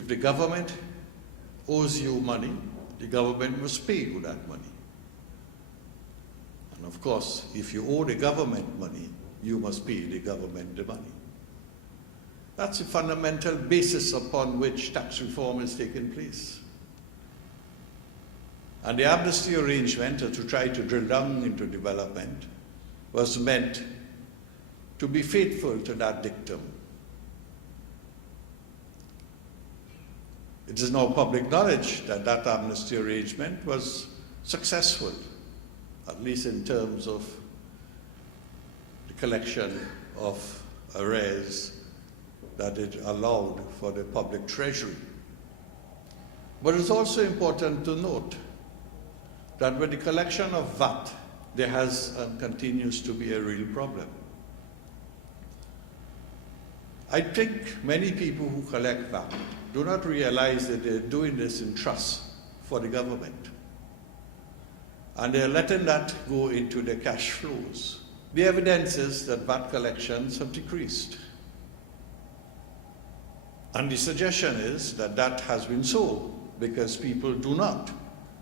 If the government owes you money, the government must pay you that money. And of course, if you owe the government money, you must pay the government the money. That's the fundamental basis upon which tax reform is taking place. And the amnesty arrangement, to try to drill down into development, was meant to be faithful to that dictum. It is now public knowledge that that amnesty arrangement was successful, at least in terms of the collection of arrears that it allowed for the public treasury. But it's also important to note that with the collection of VAT, there has and continues to be a real problem. I think many people who collect VAT do not realize that they're doing this in trust for the government. And they're letting that go into their cash flows. The evidence is that VAT collections have decreased. And the suggestion is that that has been so because people do not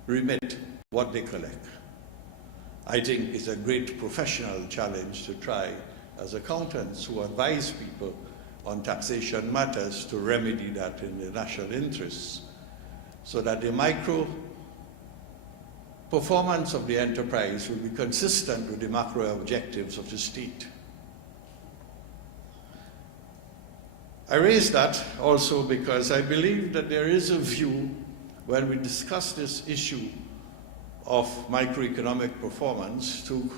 remit what they collect. I think it's a great professional challenge to try, as accountants who advise people on taxation matters, to remedy that in the national interests, so that the micro performance of the enterprise will be consistent with the macro objectives of the state. I raise that also because I believe that there is a view when we discuss this issue of microeconomic performance to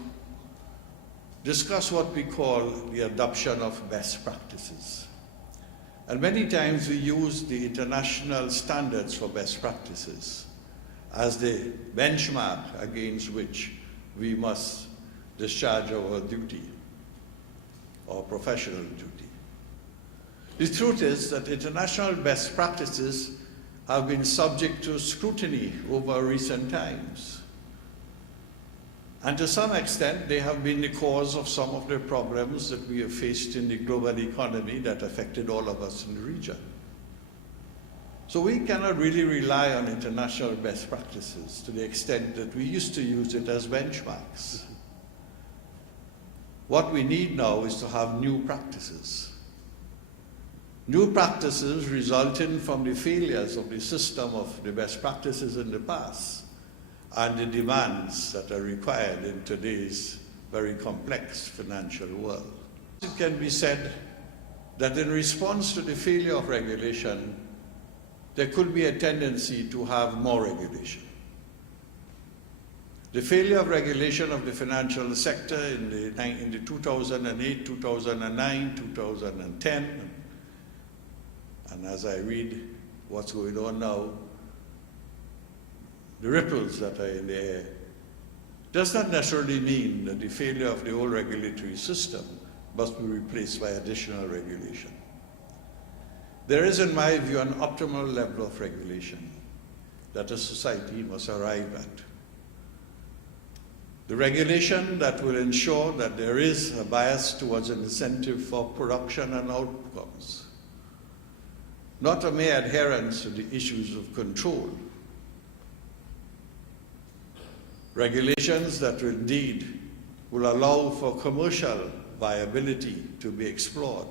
discuss what we call the adoption of best practices. And many times we use the international standards for best practices as the benchmark against which we must discharge our duty, our professional duty. The truth is that international best practices have been subject to scrutiny over recent times. And to some extent, they have been the cause of some of the problems that we have faced in the global economy that affected all of us in the region. So we cannot really rely on international best practices to the extent that we used to use it as benchmarks. What we need now is to have new practices. New practices resulting from the failures of the system of the best practices in the past and the demands that are required in today's very complex financial world. It can be said that in response to the failure of regulation, there could be a tendency to have more regulation. The failure of regulation of the financial sector in the 2008, 2009, 2010, and as I read what's going on now, the ripples that are in the air, does not necessarily mean that the failure of the old regulatory system must be replaced by additional regulation. There is, in my view, an optimal level of regulation that a society must arrive at. The regulation that will ensure that there is a bias towards an incentive for production and outcomes, not a mere adherence to the issues of control. Regulations that will allow for commercial viability to be explored,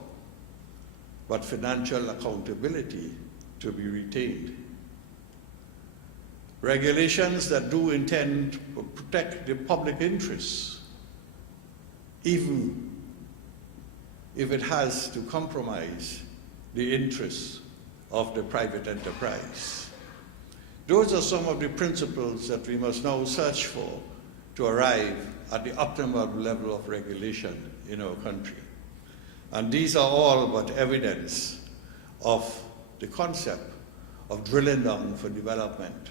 but financial accountability to be retained. Regulations that do intend to protect the public interests, even if it has to compromise the interests of the private enterprise. Those are some of the principles that we must now search for to arrive at the optimal level of regulation in our country. And these are all but evidence of the concept of drilling down for development.